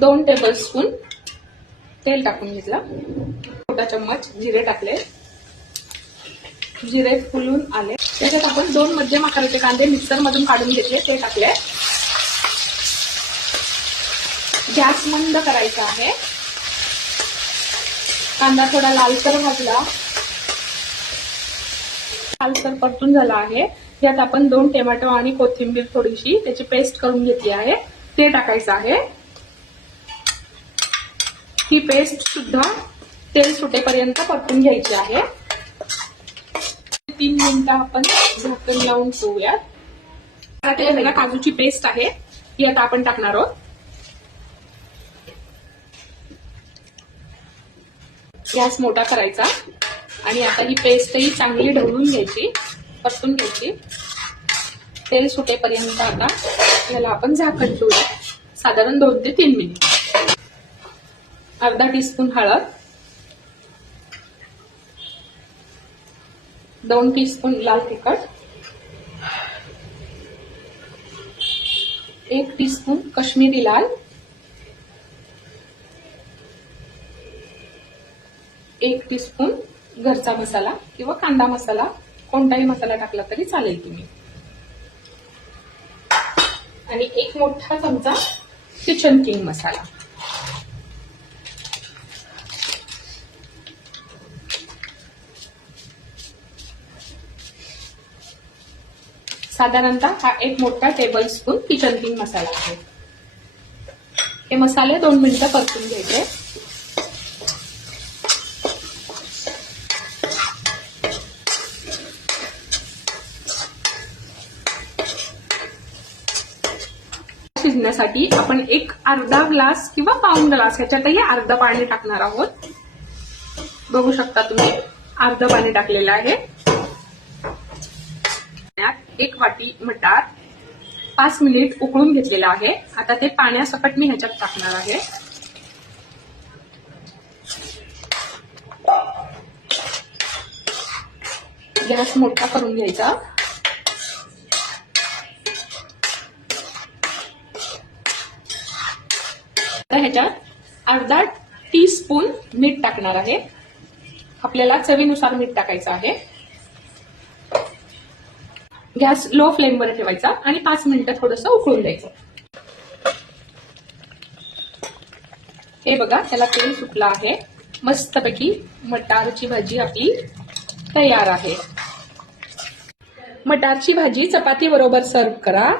2 tablespoon तेल टाकून घेतलं, छोटा चम्मच जिरे टाकले, जिरे फुलून आले, त्याच्यात आपण 2 मध्यम आकाराचे कांदे मिक्सर मधून काढून घेतले ते टाकले। गॅस मंद करायचा आहे। कांदा थोडा लालसर भाजला, लालसर परतून झाला आहे। यात आपण 2 टोमॅटो आणि कोथिंबीर थोडीशी त्याची पेस्ट करून घेतली आहे ते टाकायचं आहे। ही पेस्ट सुद्धा तेल सुटेपर्यंत परतून घ्यायची आहे। 3 मिनिटं आपण झाकण लावून ठेवूयात। आता काजूची पेस्ट आहे ती आता आपण टाकणार आहोत। गॅस मोठा करायचा आणि आता ही पेस्टही चांगली ढवळून घ्यायची, परतून घ्यायची। तेल सुटेपर्यंत आता याला आपण झाकण ठेवूया, साधारण 2 ते 3 मिनिट। अर्धा टीस्पून हळद, 2 टीस्पून लाल तिखट, 1 टीस्पून काश्मीरी लाल, 1 टीस्पून घरचा मसाला किंवा कांदा मसाला, कोणताही मसाला टाकला तरी चालेल तुम्ही, आणि 1 मोठा चमचा किचन किंग मसाला। साधारणतः हा 1 मोठा टेबलस्पून किचन किंग मसाला आहे। हे मसाले 2 मिनिटं परतून घ्यायचे। शिजण्यासाठी आपण एक अर्धा ग्लास किंवा पाऊण ग्लास, ह्याच्यातही अर्ध पाणी टाकणार आहोत। बघू शकता तुम्ही अर्ध पाणी टाकलेलं आहे। 1 वाटी मटार 5 मिनिट उकळून घेतलेला आहे। आता ते पाण्यासकट मी ह्याच्यात टाकणार आहे। गॅस मोठा करून घ्यायचा। ह्याच्यात अर्धा टीस्पून मीठ टाकणार आहे। आपल्याला चवीनुसार मीठ टाकायचं आहे। गॅस लो फ्लेम वर ठेवायचा आणि 5 मिनिटं थोडंसं उकळून द्यायचं। हे बघा त्याला तेल सुटलं आहे। मस्तपैकी मटारची भाजी आपली तयार आहे। मटारची भाजी चपाती बरोबर सर्व करा।